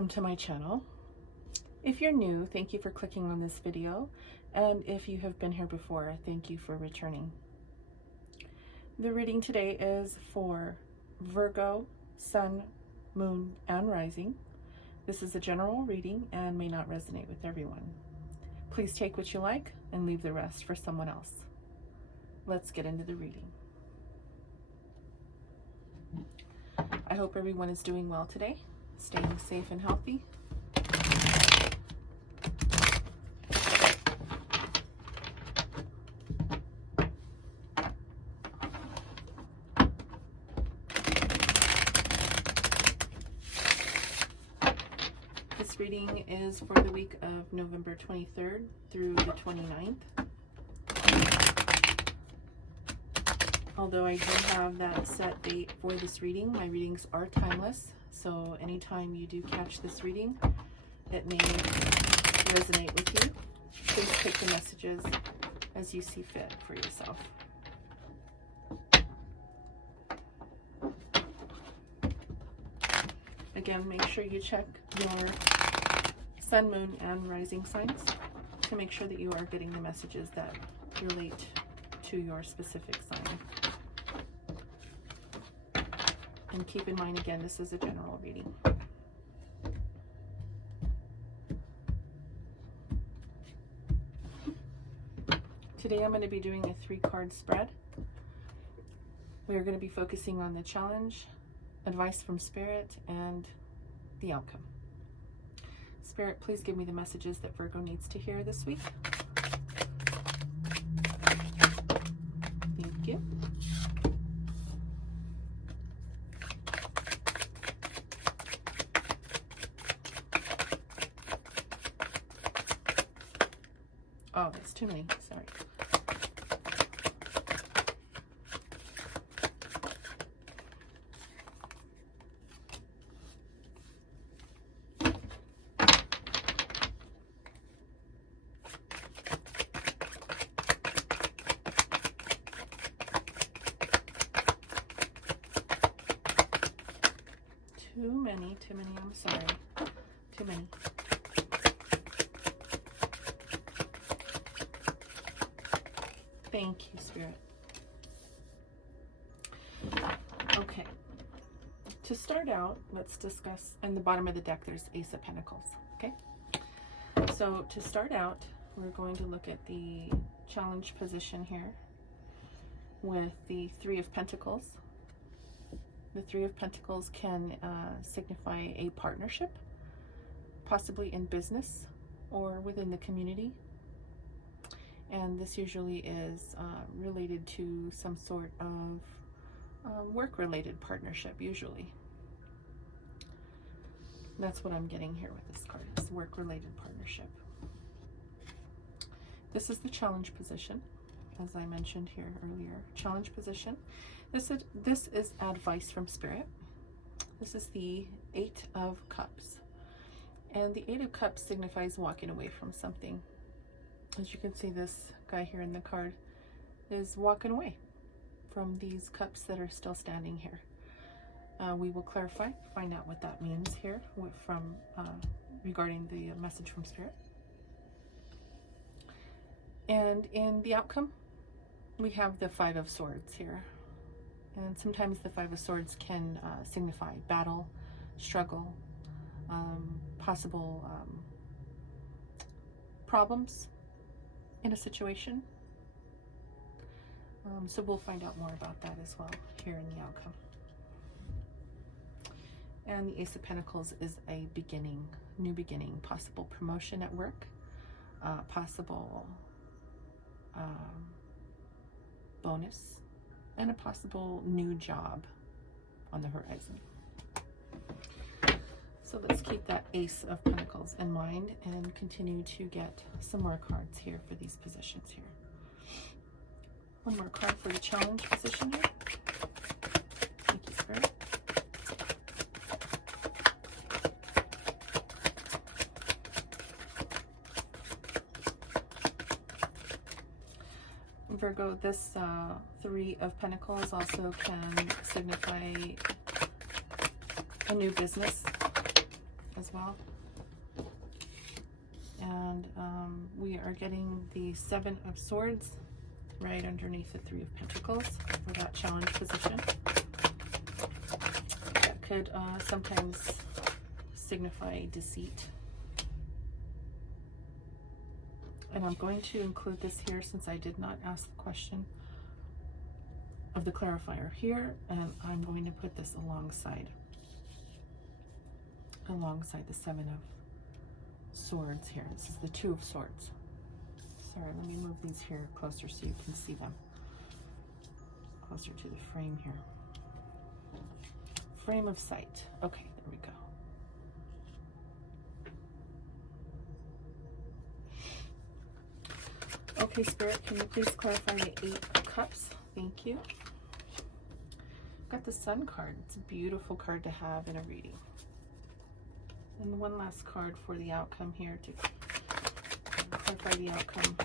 welcome to my channel. If you're new, thank you for clicking on this video, and if you have been here before, thank you for returning. The reading today is for Virgo, Sun, Moon, and Rising. This is a general reading and may not resonate with everyone. Please take what you like and leave the rest for someone else. Let's get into the reading. I hope everyone is doing well today, staying safe and healthy. This reading is for the week of November 23rd through the 29th. Although I do have that set date for this reading, my readings are timeless, so anytime you do catch this reading, it may resonate with you. Please take the messages as you see fit for yourself. Again, make sure you check your sun, moon, and rising signs to make sure that you are getting the messages that relate to your specific sign. And keep in mind, again, this is a general reading. Today I'm going to be doing a 3-card spread. We're going to be focusing on the challenge, advice from Spirit, and the outcome. Spirit, please give me the messages that Virgo needs to hear this week. Thank you. Oh, that's too many. Sorry. Too many, I'm sorry. Too many. Thank you, Spirit. Okay. To start out, let's discuss, in the bottom of the deck, there's Ace of Pentacles, okay? So to start out, we're going to look at the challenge position here with the 3 of Pentacles. The 3 of Pentacles can signify a partnership, possibly in business or within the community. And this usually is related to some sort of work-related partnership, usually. That's what I'm getting here with this card, is work-related partnership. This is the challenge position, as I mentioned here earlier. Challenge position. This is advice from Spirit. This is the 8 of Cups. And the 8 of Cups signifies walking away from something. As you can see, this guy here in the card is walking away from these cups that are still standing here. We will clarify, find out what that means here from regarding the message from Spirit. And in the outcome, we have the 5 of Swords here. And sometimes the 5 of Swords can signify battle, struggle, possible problems in a situation. So we'll find out more about that as well here in the outcome. And the Ace of Pentacles is a beginning, new beginning, possible promotion at work, possible bonus, and a possible new job on the horizon. So let's keep that Ace of Pentacles in mind and continue to get some more cards here for these positions here. One more card for the challenge position here. Thank you, Spirit. Virgo, this 3 of Pentacles also can signify a new business as well. and we are getting the Seven of Swords right underneath the Three of Pentacles for that challenge position. That could sometimes signify deceit. And I'm going to include this here since I did not ask the question of the clarifier here, and I'm going to put this alongside the Seven of Swords here. This is the Two of Swords. Sorry, let me move these here closer so you can see them. Closer to the frame here. Frame of sight. Okay, there we go. Okay, Spirit, can you please clarify the Eight of Cups? Thank you. Got the Sun card. It's a beautiful card to have in a reading. And one last card for the outcome here to clarify the outcome.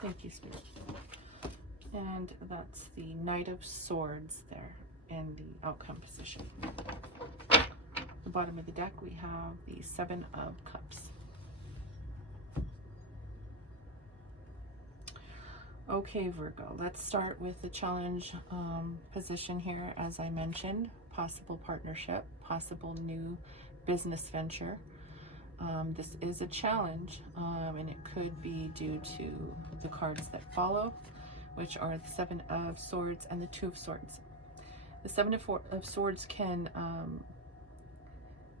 Thank you, Spirit. And that's the Knight of Swords there in the outcome position. At the bottom of the deck, we have the Seven of Cups. Okay, Virgo, let's start with the challenge position here. As I mentioned, possible partnership, possible new business venture. This is a challenge, and it could be due to the cards that follow, which are the Seven of Swords and the Two of Swords. The Seven of Swords can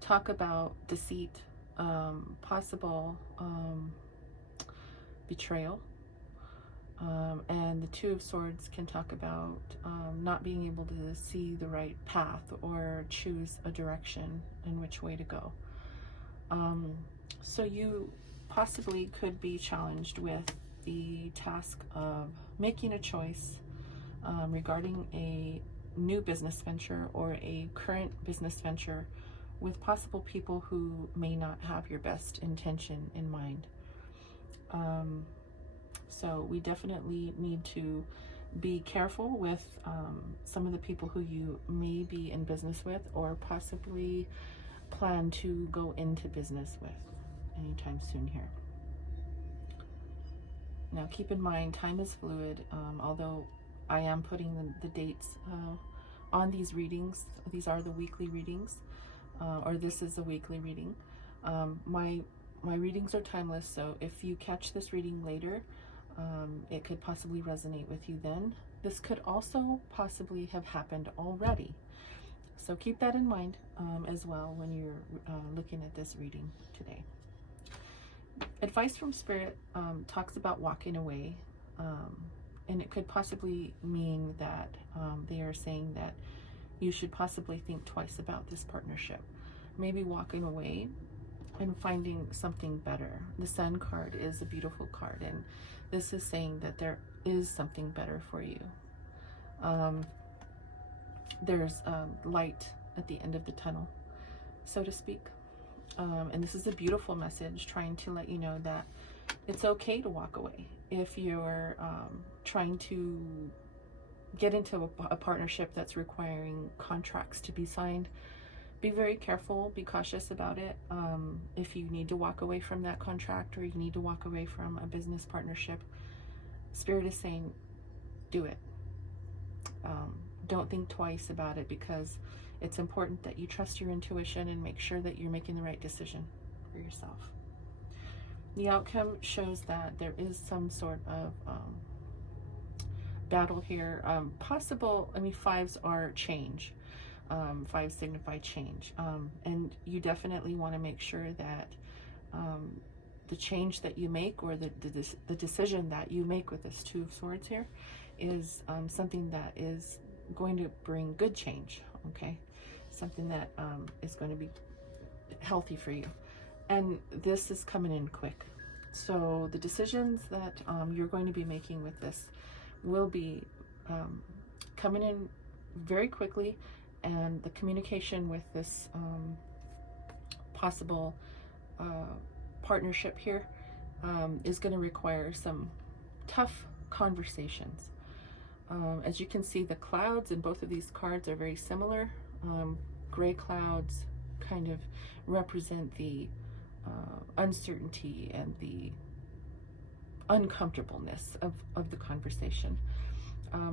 talk about deceit, possible betrayal. And the Two of Swords can talk about not being able to see the right path or choose a direction in which way to go. So you possibly could be challenged with the task of making a choice regarding a new business venture or a current business venture with possible people who may not have your best intention in mind. So we definitely need to be careful with some of the people who you may be in business with or possibly plan to go into business with anytime soon here. Now keep in mind, time is fluid. Although I am putting the dates on these readings. These are the weekly readings, or this is a weekly reading. My readings are timeless, so if you catch this reading later, it could possibly resonate with you then. This could also possibly have happened already. So keep that in mind as well when you're looking at this reading today. Advice from Spirit talks about walking away, and it could possibly mean that they are saying that you should possibly think twice about this partnership. Maybe walking away and finding something better. The Sun card is a beautiful card, and this is saying that there is something better for you. There's light at the end of the tunnel, so to speak. And this is a beautiful message trying to let you know that it's okay to walk away. If you're trying to get into a partnership that's requiring contracts to be signed, be very careful, be cautious about it. If you need to walk away from that contract or you need to walk away from a business partnership, Spirit is saying, do it. Don't think twice about it, because it's important that you trust your intuition and make sure that you're making the right decision for yourself. The outcome shows that there is some sort of battle here. Possible, I mean, fives are change. Fives signify change. And you definitely want to make sure that the change that you make, or the decision that you make with this Two of Swords here, is something that is going to bring good change, okay? Something that is going to be healthy for you. And this is coming in quick. So the decisions that you're going to be making with this will be coming in very quickly, and the communication with this possible partnership here is going to require some tough conversations. As you can see, the clouds in both of these cards are very similar. Gray clouds kind of represent the uncertainty and the uncomfortableness of the conversation.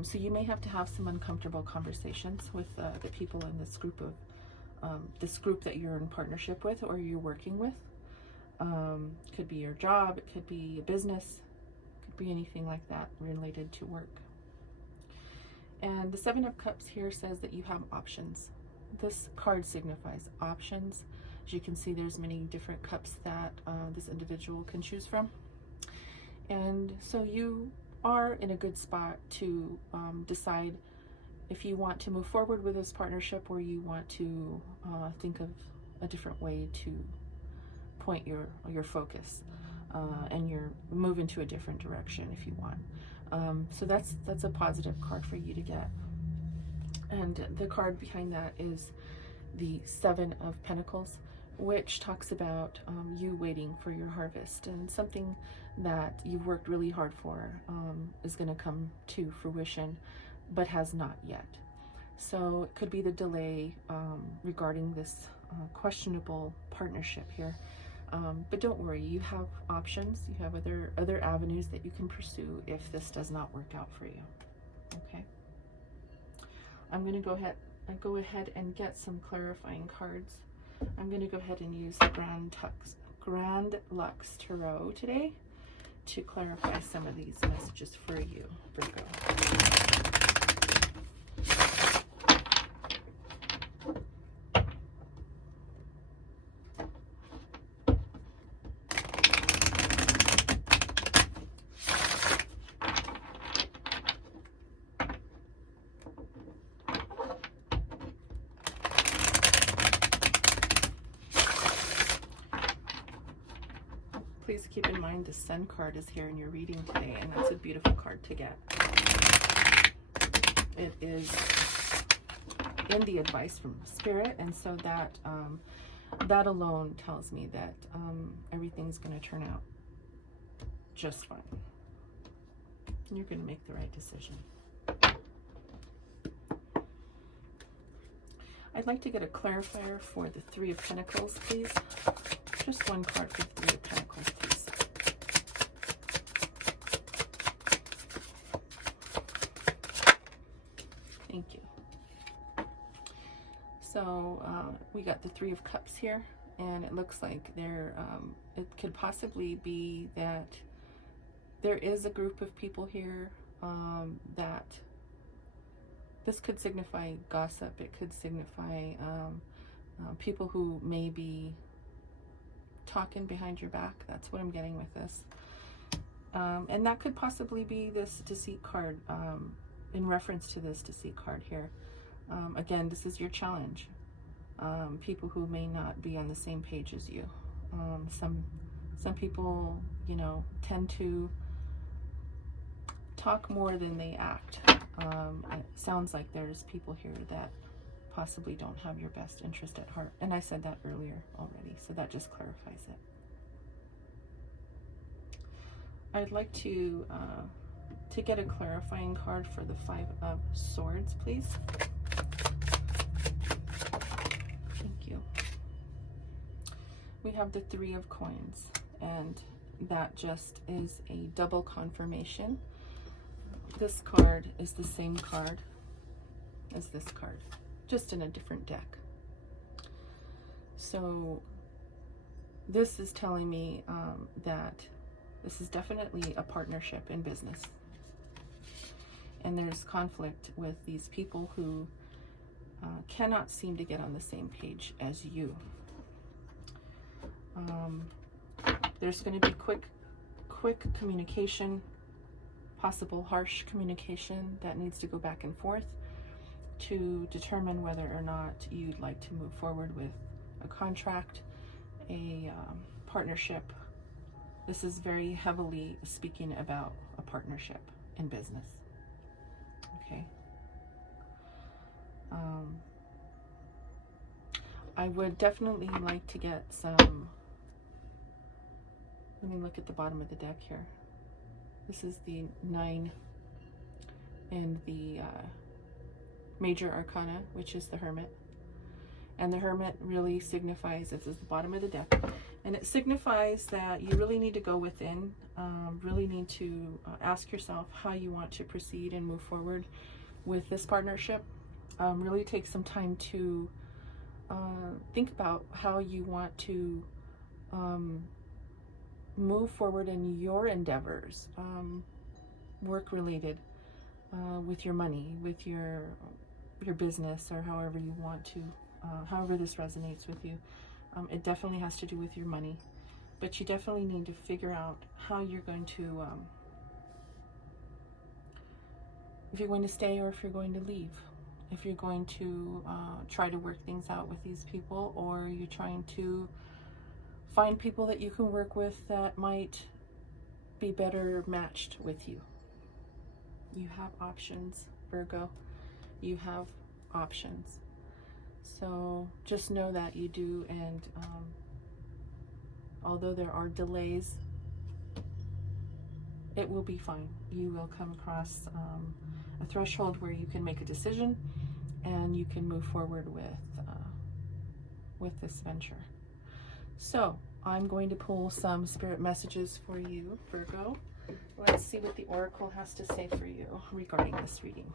So you may have to have some uncomfortable conversations with the people in this group that you're in partnership with or you're working with. Could be your job, it could be a business, could be anything like that related to work. And the Seven of Cups here says that you have options. This card signifies options. As you can see, there's many different cups that this individual can choose from. And so you are in a good spot to decide if you want to move forward with this partnership or you want to think of a different way to point your focus and move into a different direction if you want. So that's a positive card for you to get. And the card behind that is the Seven of Pentacles, which talks about you waiting for your harvest, and something that you've worked really hard for is going to come to fruition, but has not yet. So it could be the delay regarding this questionable partnership here. But don't worry, you have options. You have other avenues that you can pursue if this does not work out for you. Okay. I'm going to go ahead and get some clarifying cards. I'm going to go ahead and use the Grand Lux Tarot today to clarify some of these messages for you, Virgo. Please keep in mind the Sun card is here in your reading today, and that's a beautiful card to get. It is in the advice from Spirit, and so that that alone tells me that everything's going to turn out just fine. You're going to make the right decision. I'd like to get a clarifier for the Three of Pentacles, please. Just one card for the Three of Pentacles, please. Thank you. So we got the Three of Cups here, and it looks like it could possibly be that there is a group of people here that this could signify gossip. It could signify people who may be talking behind your back. That's what I'm getting with this. And that could possibly be this Deceit card, in reference to this Deceit card here. Again, this is your challenge. People who may not be on the same page as you. Some people, you know, tend to talk more than they act. It sounds like there's people here that possibly don't have your best interest at heart. And I said that earlier already, so that just clarifies it. I'd like to get a clarifying card for the Five of Swords, please. Thank you. We have the Three of Coins, and that just is a double confirmation. This card is the same card as this card, just in a different deck. So this is telling me that this is definitely a partnership in business. And there's conflict with these people who cannot seem to get on the same page as you. There's going to be quick communication, possible harsh communication that needs to go back and forth to determine whether or not you'd like to move forward with a contract, a partnership. This is very heavily speaking about a partnership in business. Okay. I would definitely like to get some, let me look at the bottom of the deck here. This is the 9 and the Major Arcana, which is the Hermit. And the Hermit really signifies, this is the bottom of the deck, and it signifies that you really need to go within, really need to ask yourself how you want to proceed and move forward with this partnership. Really take some time to think about how you want to move forward in your endeavors, work related, with your money, with your business, or however you want to, however this resonates with you. It definitely has to do with your money, but you definitely need to figure out how you're going to, if you're going to stay or if you're going to leave, if you're going to try to work things out with these people, or you're trying to find people that you can work with that might be better matched with you. You have options, Virgo. You have options. So just know that you do, and although there are delays, it will be fine. You will come across a threshold where you can make a decision and you can move forward with this venture. So I'm going to pull some spirit messages for you, Virgo. Let's see what the Oracle has to say for you regarding this reading.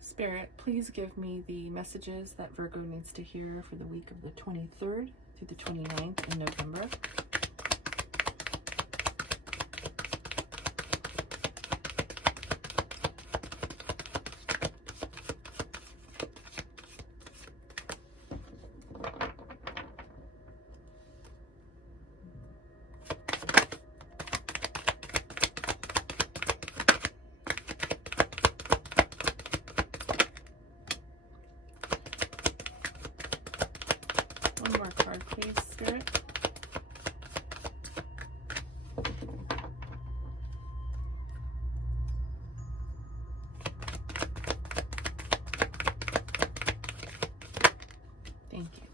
Spirit, please give me the messages that Virgo needs to hear for the week of the 23rd through the 29th in November. One more card, please, Spirit. Thank you.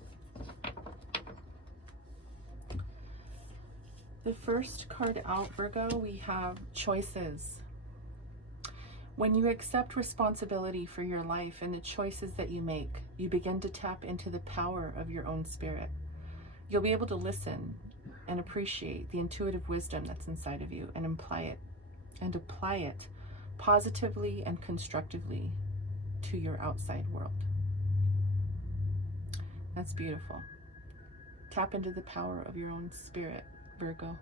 The first card out, Virgo, we have choices. When you accept responsibility for your life and the choices that you make, you begin to tap into the power of your own spirit. You'll be able to listen and appreciate the intuitive wisdom that's inside of you and apply it positively and constructively to your outside world. That's beautiful. Tap into the power of your own spirit, Virgo.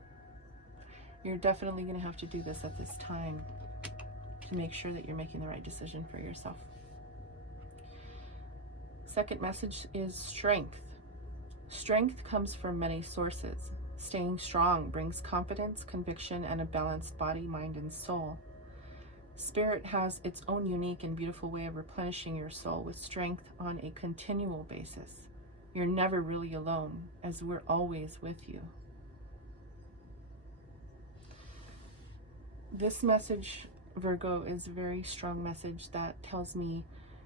You're definitely going to have to do this at this time to make sure that you're making the right decision for yourself. Second message is strength. Strength comes from many sources. Staying strong brings confidence, conviction, and a balanced body, mind, and soul. Spirit has its own unique and beautiful way of replenishing your soul with strength on a continual basis. You're never really alone, as we're always with you. This message, Virgo, is a very strong message that tells me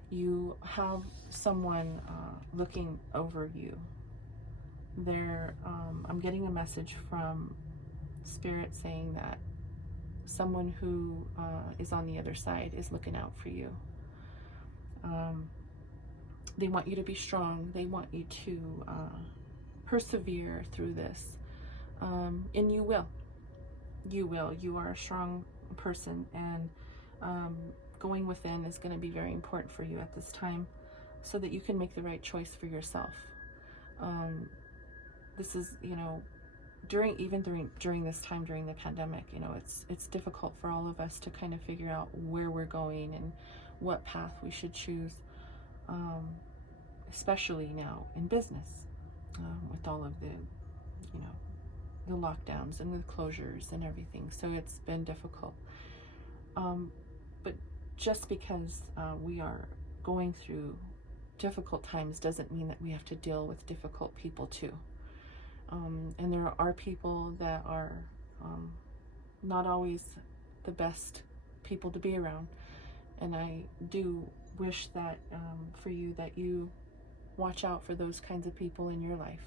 you have someone looking over you. I'm getting a message from Spirit saying that someone who is on the other side is looking out for you. They want you to be strong. They want you to persevere through this. And you will. You will. You are a strong person, and going within is going to be very important for you at this time so that you can make the right choice for yourself. This is, during this time, during the pandemic, it's difficult for all of us to kind of figure out where we're going and what path we should choose, especially now in business, with all of the lockdowns and the closures and everything. So it's been difficult. just because we are going through difficult times doesn't mean that we have to deal with difficult people too. And there are people that are not always the best people to be around. And I do wish that for you, that you watch out for those kinds of people in your life.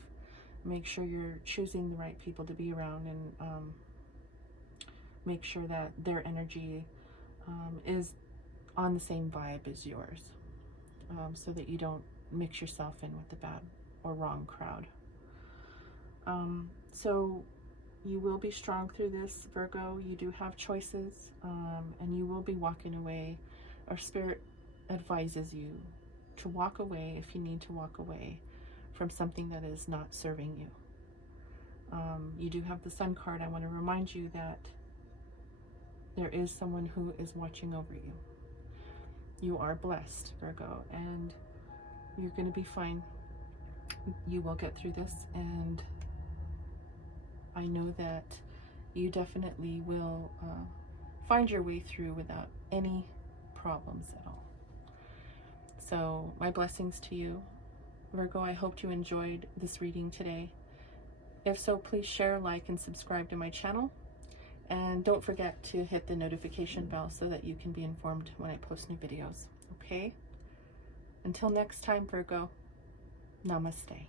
Make sure you're choosing the right people to be around, and make sure that their energy is on the same vibe as yours, so that you don't mix yourself in with the bad or wrong crowd. So you will be strong through this, Virgo. You do have choices, and you will be walking away. Our spirit advises you to walk away if you need to walk away from something that is not serving you. You do have the Sun card. I want to remind you that there is someone who is watching over you. You are blessed, Virgo, and you're going to be fine. You will get through this, and I know that you definitely will find your way through without any problems at all. So my blessings to you, Virgo. I hope you enjoyed this reading today. If so, please share, like, and subscribe to my channel. And don't forget to hit the notification bell so that you can be informed when I post new videos. Okay? Until next time, Virgo, namaste.